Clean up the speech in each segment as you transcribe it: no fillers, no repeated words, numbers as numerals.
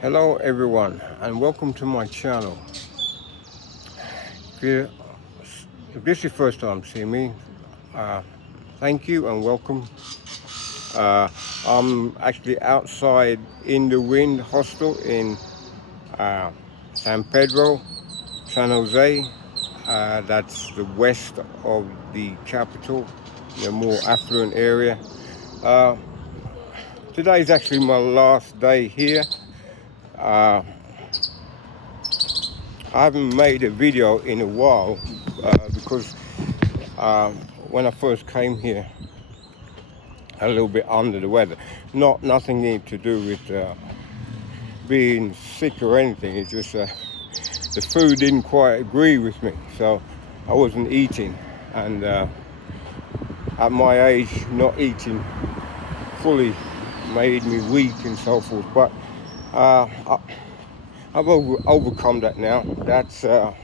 Hello everyone and welcome to my channel. If this is your first time seeing me, uh, thank you and welcome. Uh, I'm actually outside in the Wind Hostel in uh, San Pedro, San Jose. That's the west of the capital, the more affluent area. Uh, Today is actually my last day here. I haven't made a video in a while because when I first came here, a little bit under the weather. Nothing to do with being sick or anything. It's just the food didn't quite agree with me, so I wasn't eating. And at my age, not eating fully made me weak and so forth. But I've overcome that now. That's for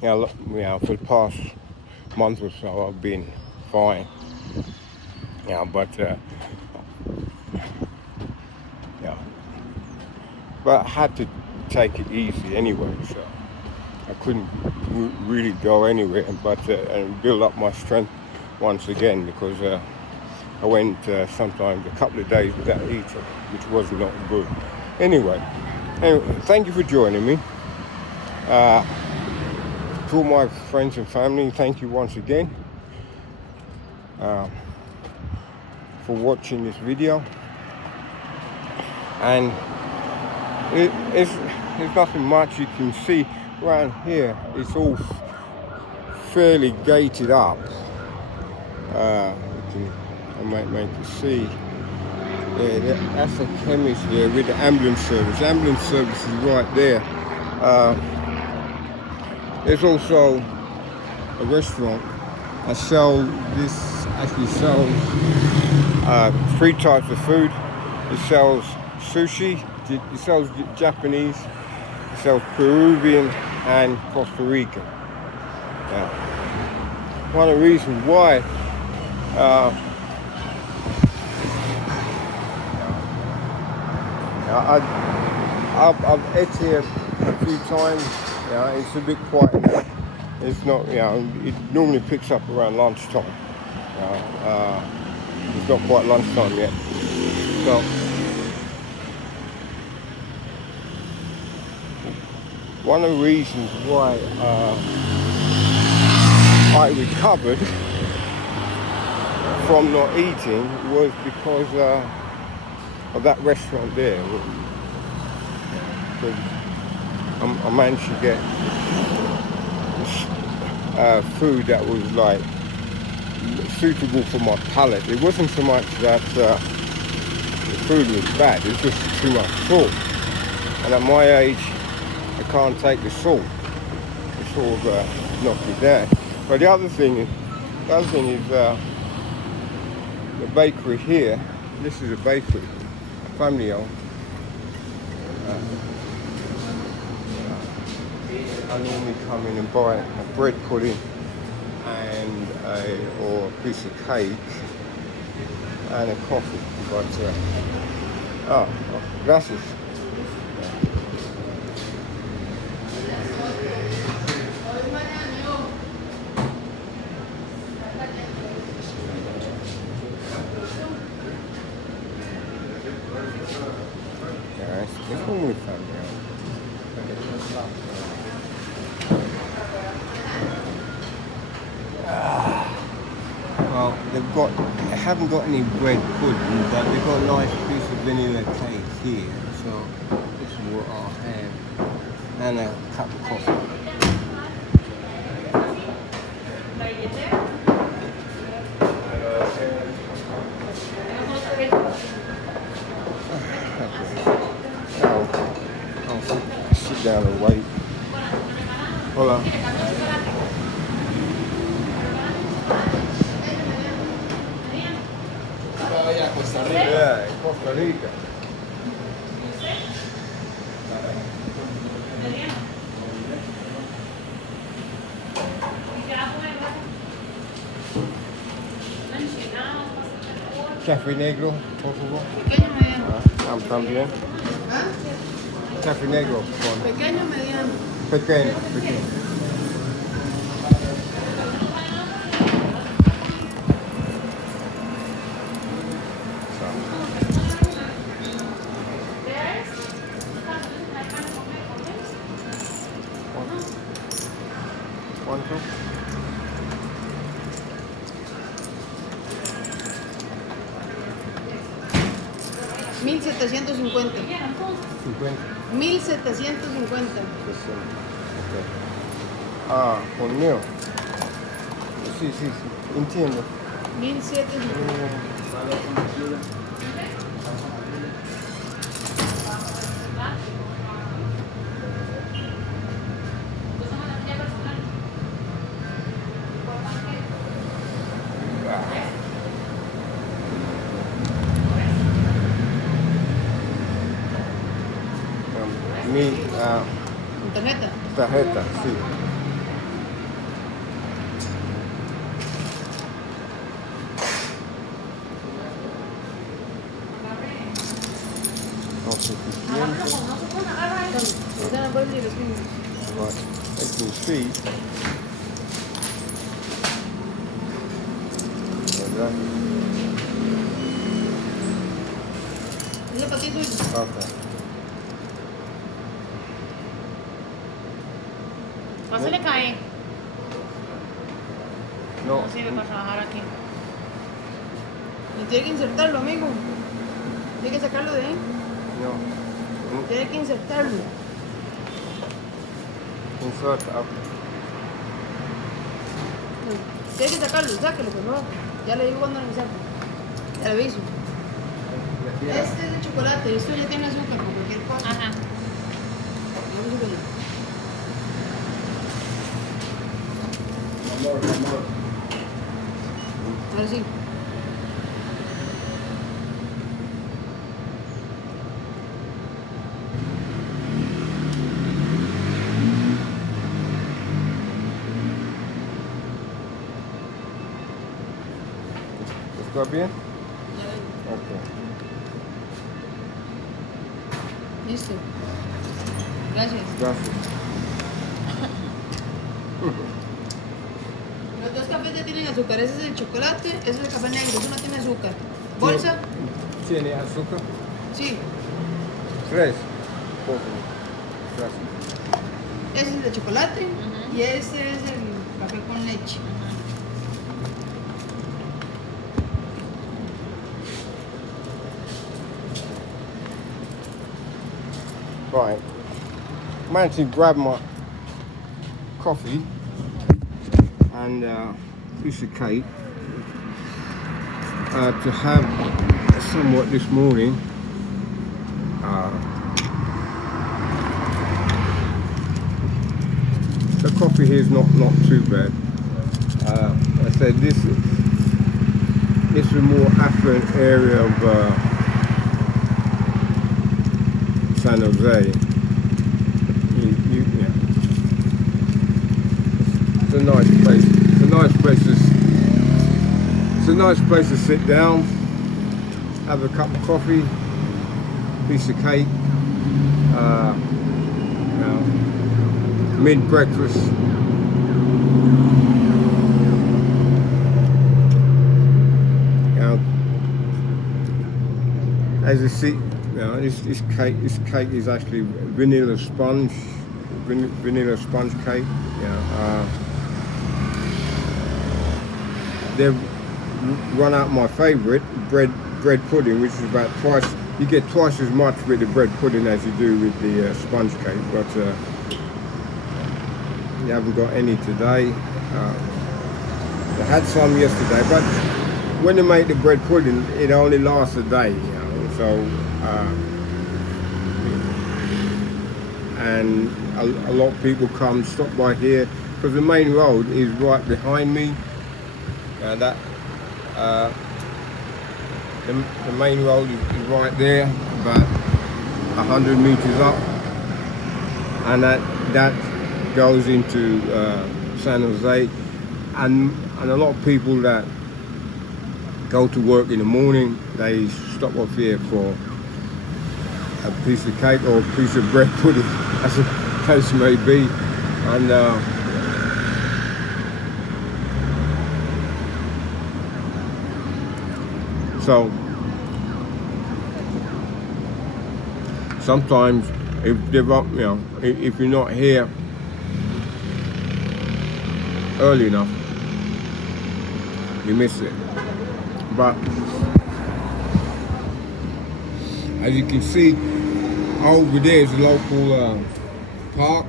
the past month or so I've been fine. But I had to take it easy anyway, so I couldn't really go anywhere. And build up my strength once again because I went sometimes a couple of days without eating, which was not good. Anyway, thank you for joining me. To all my friends and family, thank you once again for watching this video. And there's nothing much you can see around here. It's all fairly gated up. I might make you see. Yeah, that's a chemist there with the ambulance service. Ambulance service is right there. There's also a restaurant. Actually sells three types of food. It sells sushi, it sells Japanese, it sells Peruvian and Costa Rican. One of the reasons why I've ate here a few times. It's a bit quiet now. It's not, it normally picks up around lunchtime. It's not quite lunchtime yet. So, one of the reasons why I recovered from not eating was because of that restaurant there. I managed to get food that was like suitable for my palate. It wasn't so much that the food was bad, it was just too much salt. And at my age, I can't take the salt. It sort of knocks me down. But the other thing is the bakery here. This is a bakery, family owned. I normally come in and buy a bread pudding and or a piece of cake and a coffee. But gracias. It's all with family. Well, they haven't got any bread pudding, but they've got a nice piece of vanilla cake here, so this is what I'll have, and a cup of coffee. I'll sit down and wait. Hola. Costa Rica. Yeah, Costa Rica. Café negro, por favor. También. ¿Ah? Café negro. Pequeño, mediano. Pequeño, pequeño. ¿Cuánto? 1750. 50. 1750. Okay. Ah, por mío. Sí, sí, sí. Entiendo. 1750. ¿Con tarjeta? Tarjeta, sí. No suficiente. Ya, voy a ir, escribo. Right. As you can see, ¿verdad? ¿Dile para ti, suyo? Okay. Pásale, cae. No, No sirve para trabajar aquí. Y tiene que insertarlo, amigo. Tiene que sacarlo de ahí. no. Tiene que insertarlo. Insert, okay. Tiene que sacarlo, sáquelo, por favor. Ya le digo cuando lo saque. Ya le aviso. Este es de chocolate, esto ya tiene azúcar por cualquier cosa. Ajá. Ahora sí. ¿Está bien? Ya vengo. Okay. Listo. Gracias. Gracias. Los dos cafés ya tienen azúcar. Ese es el chocolate, ese es el café negro. Eso no tiene azúcar. ¿Bolsa? ¿Tiene azúcar? Sí. 3. Por favor. Gracias. Ese es el de chocolate y este es el café con leche. Right. Managed to grab my coffee and piece of cake to have somewhat this morning. The coffee here is not too bad. I said this is a more affluent area of San Jose. Yeah. It's a nice place. It's a nice place to. It's a nice place to sit down, have a cup of coffee, piece of cake, mid-breakfast. As you see, this cake is actually vanilla sponge cake. They've run out my favourite bread pudding, which is about twice. You get twice as much with the bread pudding as you do with the sponge cake, but you haven't got any today. I had some yesterday, but when they make the bread pudding, it only lasts a day. So, and a lot of people come, stop by here, because the main road is right behind me. The main road is right there, about 100 meters up, and that goes into San Jose, and a lot of people that go to work in the morning, they stop off here for a piece of cake or a piece of bread pudding, as the case may be. And so sometimes if if you're not here early enough, you miss it. But as you can see, over there is a local park,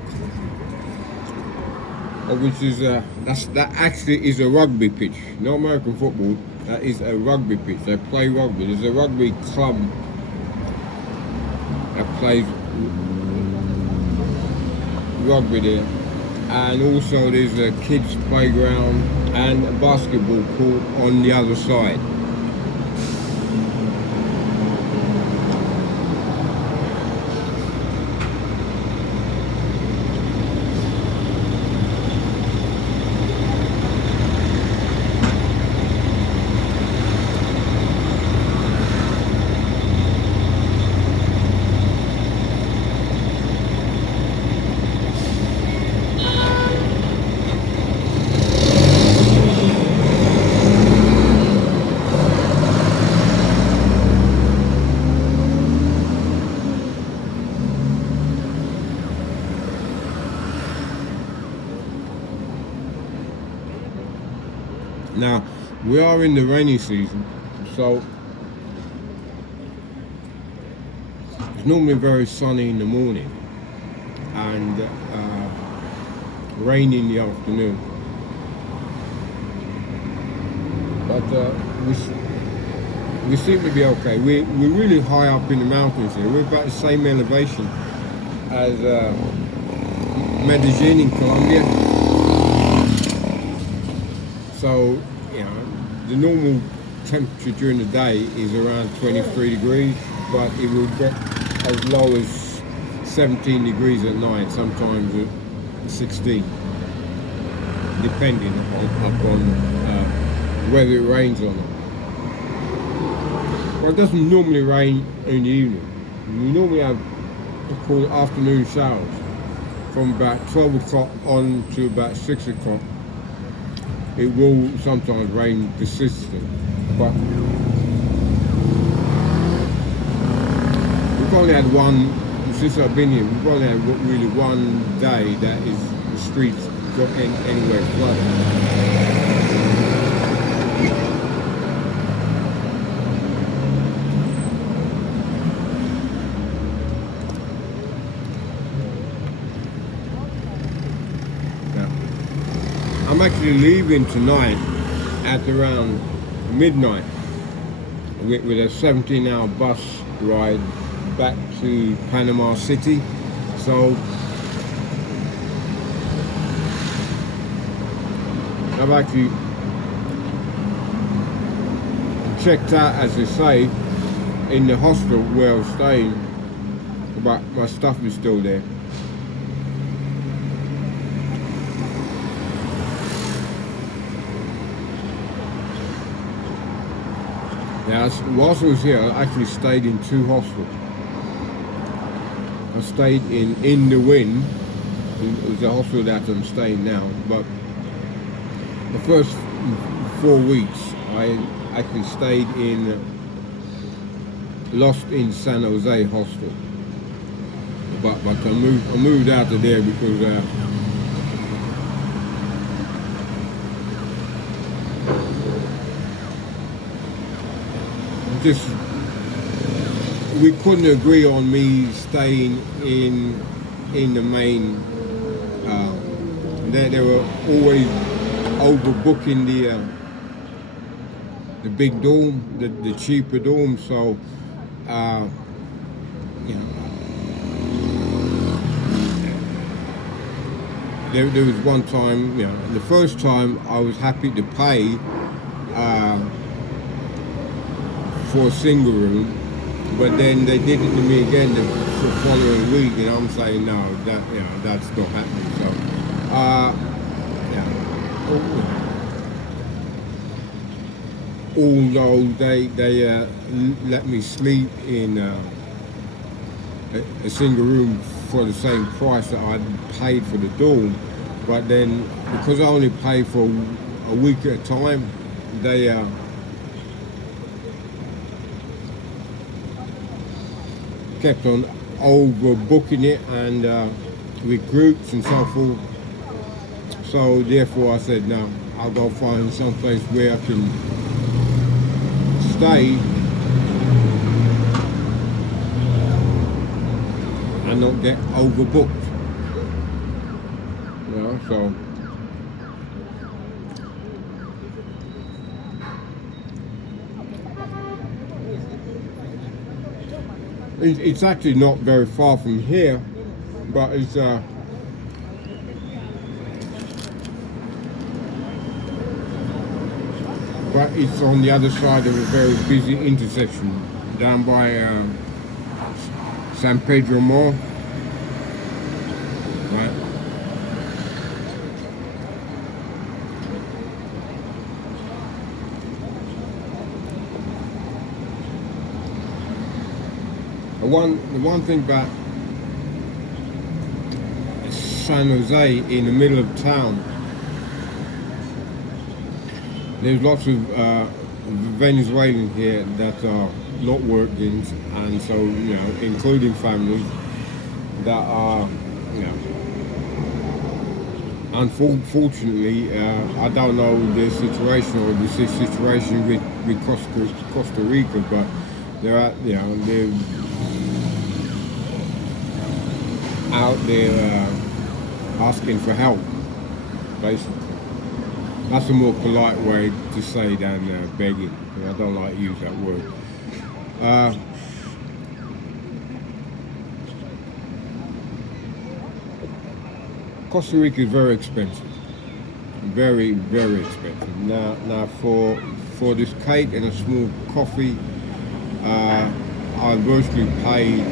which is that actually is a rugby pitch, not American football. That is a rugby pitch. They play rugby. There's a rugby club that plays rugby there, and also there's a kids playground and a basketball court on the other side. Now, we are in the rainy season, so it's normally very sunny in the morning and rain in the afternoon. But we seem to be okay. We're really high up in the mountains here. We're about the same elevation as Medellin in Colombia. So, the normal temperature during the day is around 23 degrees, but it will get as low as 17 degrees at night, sometimes at 16, depending upon whether it rains or not. Well, it doesn't normally rain in the evening. We normally have what's called afternoon showers from about 12 o'clock on to about 6 o'clock. It will sometimes rain persistently, but we've only had one, since I've been here, we've only had really one day that is the streets got anywhere flooded. I'm actually leaving tonight at around midnight with a 17-hour bus ride back to Panama City. So I've actually checked out, as they say, in the hostel where I was staying, but my stuff is still there. Now, whilst I was here, I actually stayed in 2 hostels. I stayed in the Wind, it was the hostel that I'm staying now, but the first 4 weeks I actually stayed in Lost in San Jose hostel. But I moved out of there because we couldn't agree on me staying in the main. They were always overbooking the big dorm, the cheaper dorm. So there was one time, the first time I was happy to pay for a single room, but then they did it to me again the following week, and I'm saying no, that's not happening. So, although they let me sleep in a single room for the same price that I paid for the dorm. But then, because I only pay for a week at a time, they kept on overbooking it and with groups and so forth. So therefore I said, no, I'll go find someplace where I can stay and not get overbooked. You know, so it's actually not very far from here, but it's on the other side of a very busy intersection down by San Pedro Mall. Right. The one thing about San Jose, in the middle of town, there's lots of Venezuelans here that are not working, and so, you know, including families that are, you know, unfortunately, I don't know the situation or the situation with Costa Rica, but they're out there asking for help, basically. That's a more polite way to say than begging. I don't like to use that word. Costa Rica is very expensive. Very, very expensive. Now for this cake and a small coffee, I virtually paid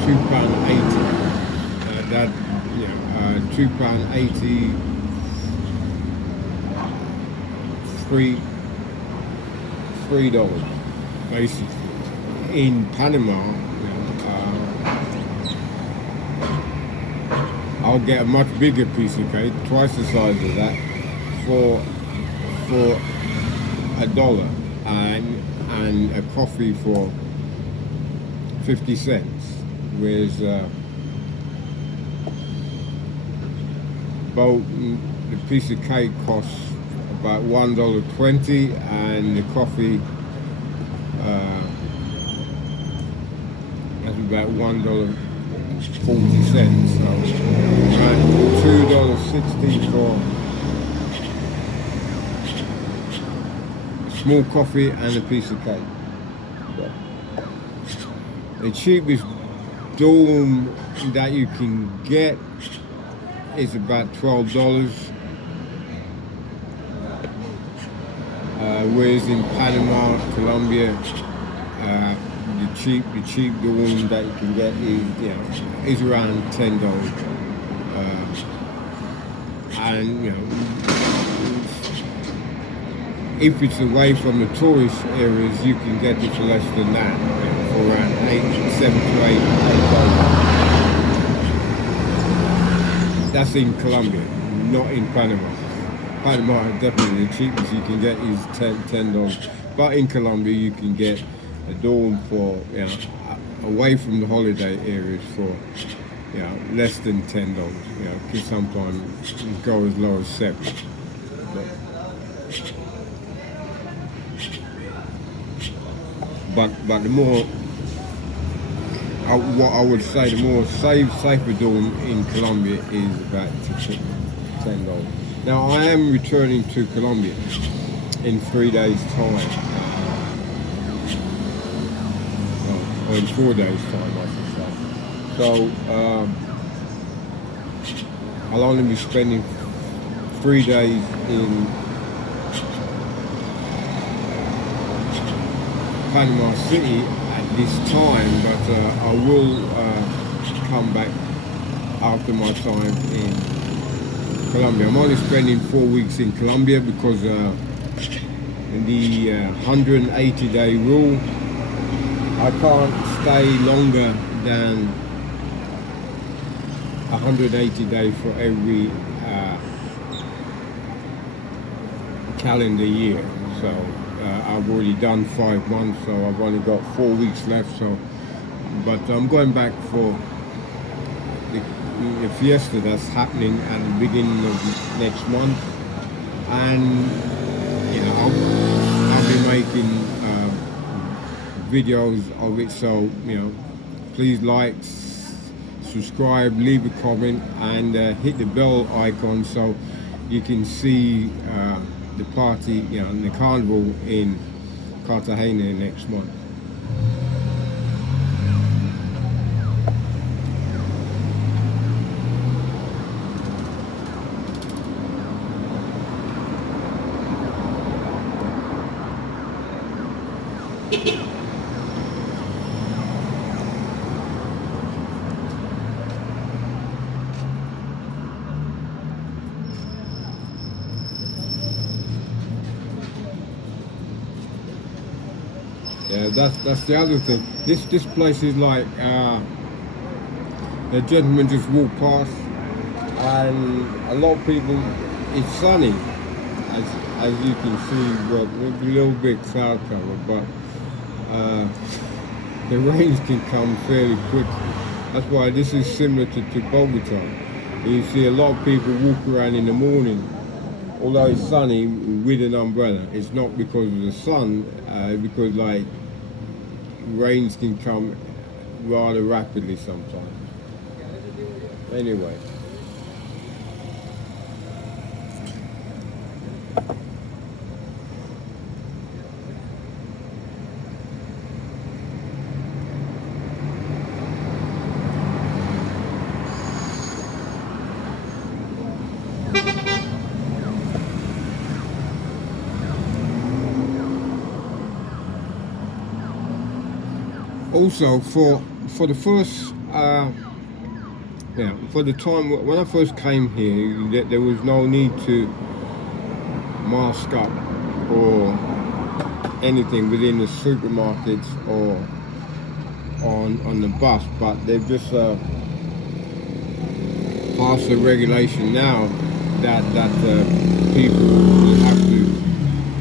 £2.80. That, you know, £2.80, $3 basically. In Panama, I'll get a much bigger piece of cake, twice the size of that, for $1, and a coffee for 50 cents, whereas the piece of cake costs about $1.20, and the coffee that's about $1.40. So around $2.60 for a small coffee and a piece of cake. The cheapest dorm that you can get is about $12, whereas in Panama, Colombia, the cheap dorm that you can get is around $10, and if it's away from the tourist areas, you can get it for less than that, for around $7 to $8. That's in Colombia, not in Panama. Panama, definitely the cheapest you can get is $10. But in Colombia, you can get a dorm for, away from the holiday areas for, less than $10. Can sometimes go as low as $7. But the more, what I would say, the more safer dorm in Colombia is about $10. Now I am returning to Colombia in 3 days' time, or in 4 days' time, I should say. So I'll only be spending 3 days in Panama City at this time, but I will come back after my time in Colombia. I'm only spending 4 weeks in Colombia because the 180-day rule I can't stay longer than 180 days for every calendar year. So I've already done 5 months, so I've only got 4 weeks left. So, but I'm going back for the fiesta that's happening at the beginning of next month, and you know I'll be making videos of it. So you know, please like, subscribe, leave a comment, and hit the bell icon so you can see the party, you know, the carnival in Cartagena next month. Yeah, that's the other thing. This place is like the gentleman just walked past, and a lot of people. It's sunny, as you can see, but with a little bit cloud cover. But the rains can come fairly quickly. That's why this is similar to Bogota. You see a lot of people walk around in the morning, although it's sunny, with an umbrella. It's not because of the sun, because like rains can come rather rapidly sometimes. Anyway. Also, for the first, for the time when I first came here, there was no need to mask up or anything within the supermarkets or on the bus, but they've just passed a regulation now that people will have to,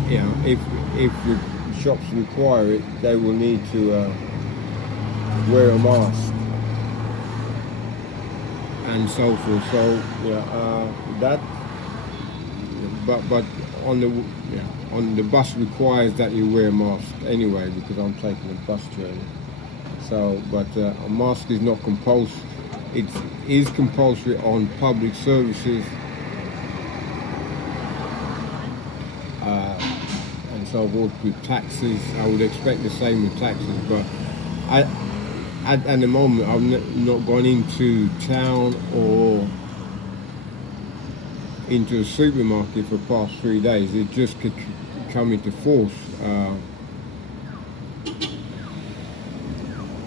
you know, if the shops require it, they will need to wear a mask and so forth. So that, but on the bus requires that you wear a mask anyway, because I'm taking a bus journey. So, but a mask is not compulsory. It is compulsory on public services and so forth. With taxis, I would expect the same with taxis, but at the moment, I've not gone into town or into a supermarket for the past 3 days. It just could come into force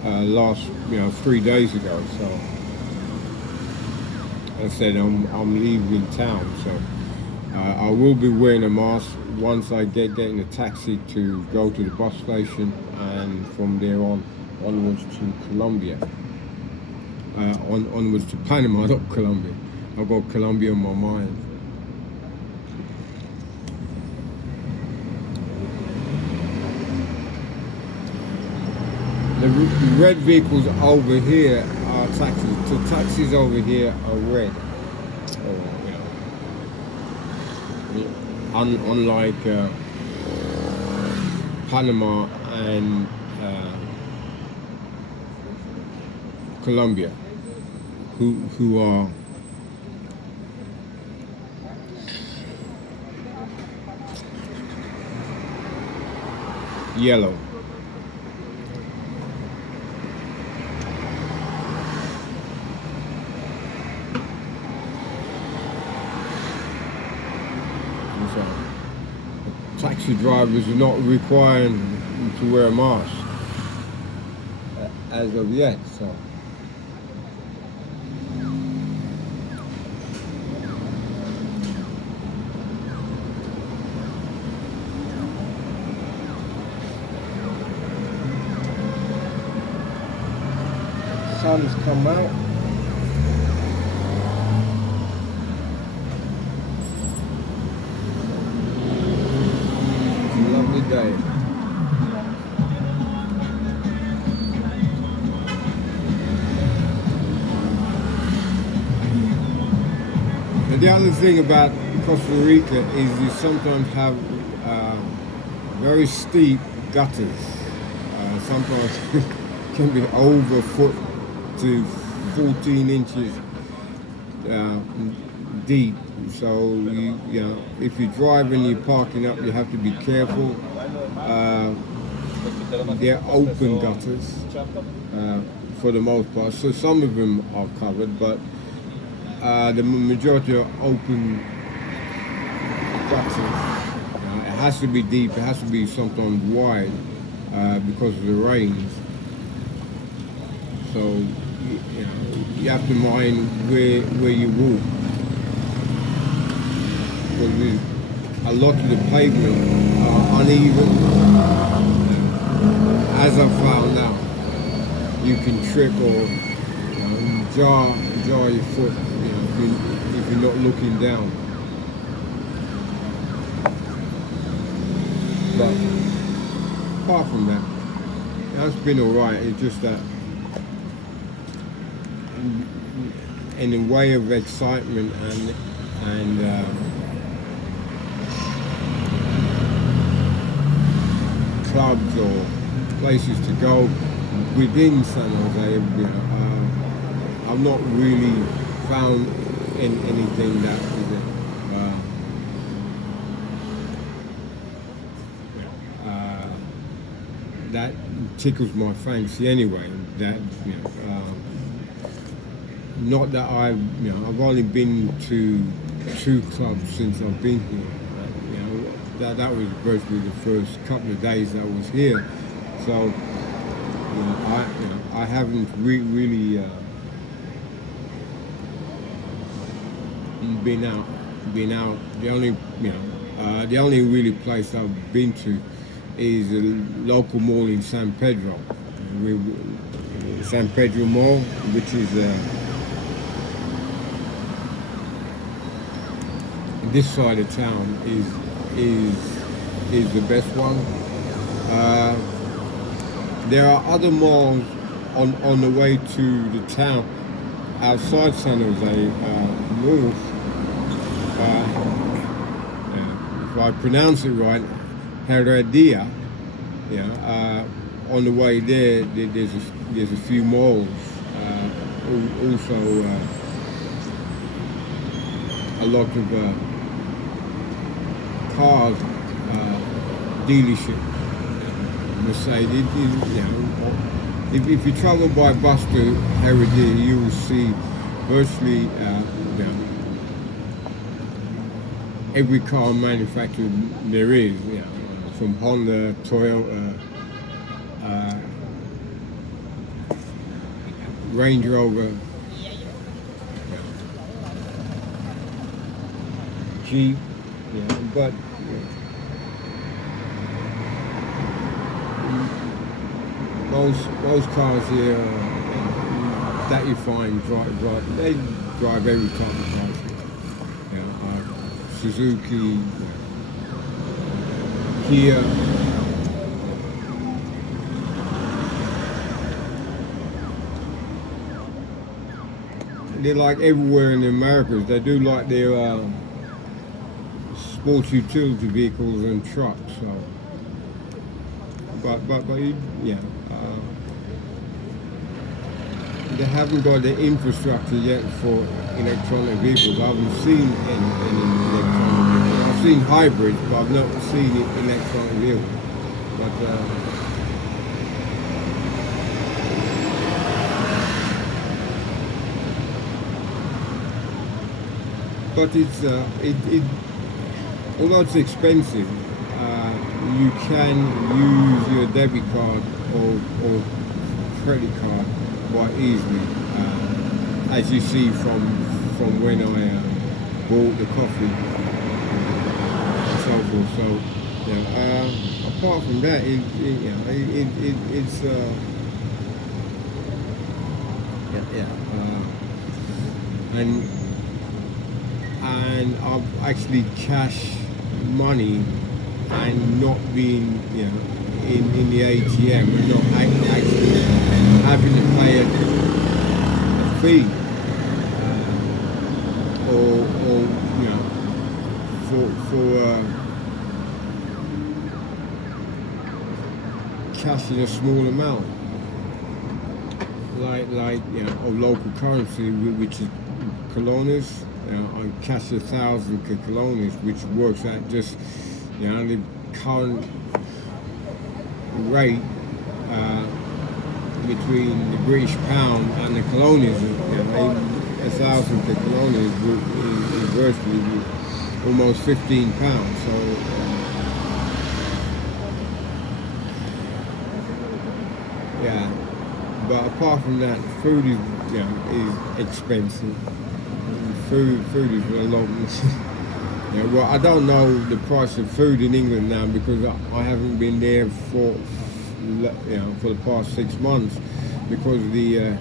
last 3 days ago. So I said I'm leaving town, so I will be wearing a mask once I get in a taxi to go to the bus station, and from there onwards to Colombia, onwards to Panama, not Colombia. I've got Colombia on my mind. The red vehicles over here are taxis. The taxis over here are red. Unlike Panama and Colombia, who are yellow. Taxi drivers are not required to wear a mask as of yet, so. sun's come out. It's a lovely day. And the other thing about Costa Rica is you sometimes have very steep gutters. Sometimes can be over a foot to 14 inches deep. So if you're driving, you're parking up, you have to be careful. They're open gutters for the most part. So some of them are covered, but the majority are open gutters. It has to be deep. It has to be sometimes wide because of the rains. So you have to mind where you walk. Because a lot of the pavement are uneven. As I found out, you can trip or jar your foot if you're not looking down. But apart from that, that's been alright. It's just that in a way of excitement and clubs or places to go within San Jose, I've not really found anything that that tickles my fancy anyway. That not that I've only been to 2 clubs since I've been here. That was virtually the first couple of days I was here. So I haven't really been out. The only really place I've been to is a local mall in San Pedro. San Pedro Mall, which is this side of town, is the best one. There are other malls on the way to the town outside San Jose, north. If I pronounce it right, Heredia. On the way there's a few malls. Also a lot of cars dealership. Mercedes. If you travel by bus to Heredia, you will see virtually every car manufacturer there is. From Honda, Toyota, Range Rover, Jeep, but most cars here that you find they drive every type of car. Suzuki, Kia. They're like everywhere in the Americas. They do like their sports utility vehicles and trucks. So, but they haven't got the infrastructure yet for electronic vehicles. I haven't seen any electronic vehicles. I've seen hybrids, but I've not seen electronic vehicles. But it's although it's expensive, you can use your debit card or credit card quite easily, as you see from when I bought the coffee and so forth. So apart from Yeah. And I've actually cashed money and not being, in the ATM and not actually having to pay a fee, or for cashing a small amount, like of local currency, which is colones. I cash 1,000 colones, which works out just, the current rate between the British pound and the colones. 1,000 colones is virtually almost £15. So. Yeah, but apart from that, food is expensive. Food is a lot. Well, I don't know the price of food in England now because I haven't been there for the past 6 months, because of the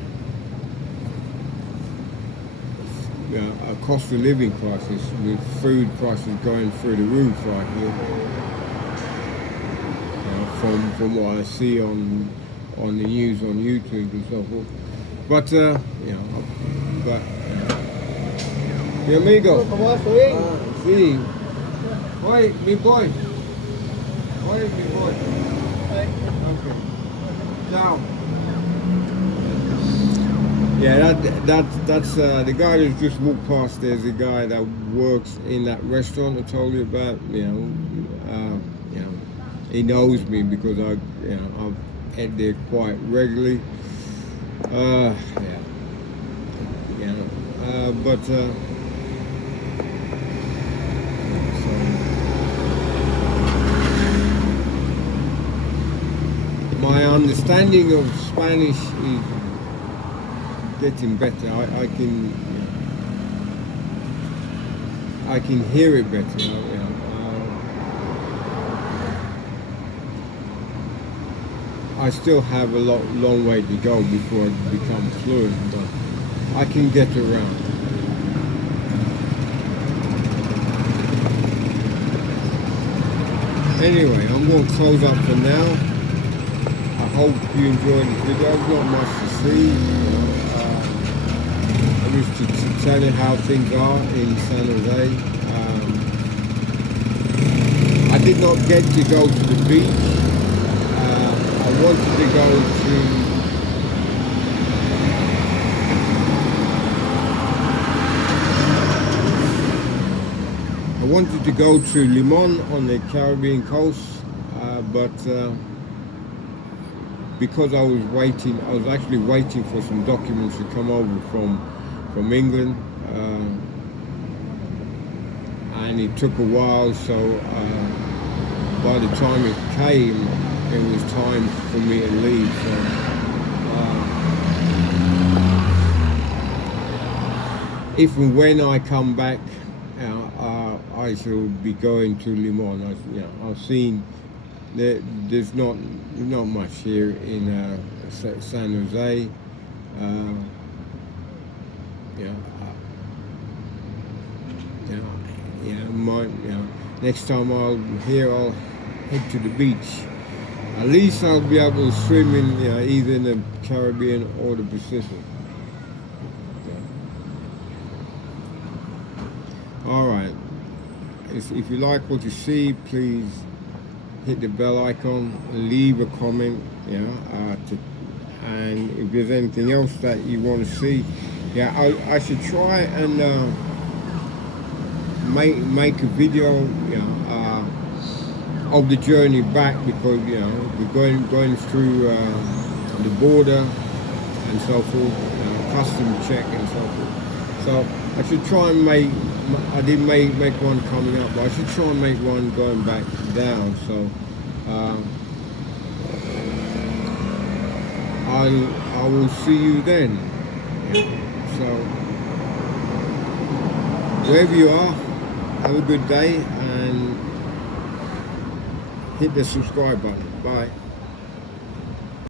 cost of living crisis, with food prices going through the roof right here. From what I see on the news on YouTube and so forth, but mi amigo, sí, oye, mi boy, okay, ciao. Yeah, that's the guy that just walked past. There's a guy that works in that restaurant I told you about. He knows me because I've ate there quite regularly. My understanding of Spanish is getting better. I can hear it better. I still have a long way to go before I become fluent, but I can get around. Anyway, I'm going to close up for now. I hope you enjoyed the video. There's not much to see. I'm just to tell you how things are in San Jose. I did not get to go to the beach. I wanted to go to Limon on the Caribbean coast, but because I was actually waiting for some documents to come over from England, and it took a while, so by the time it came, it was time for me to leave. So, if and when I come back, I shall be going to Limon. I've seen that there's not much here in San Jose. Next time I'll head to the beach. At least I'll be able to swim in, either in the Caribbean or the Pacific. All right. If you like what you see, please hit the bell icon, leave a comment, and if there's anything else that you want to see, I should try and make a video, of the journey back, because we're going through the border and so forth, custom check and so forth. So I should try and I didn't make one coming up, but I should try and make one going back down. So I will see you then. So wherever you are, have a good day and hit the subscribe button. Bye.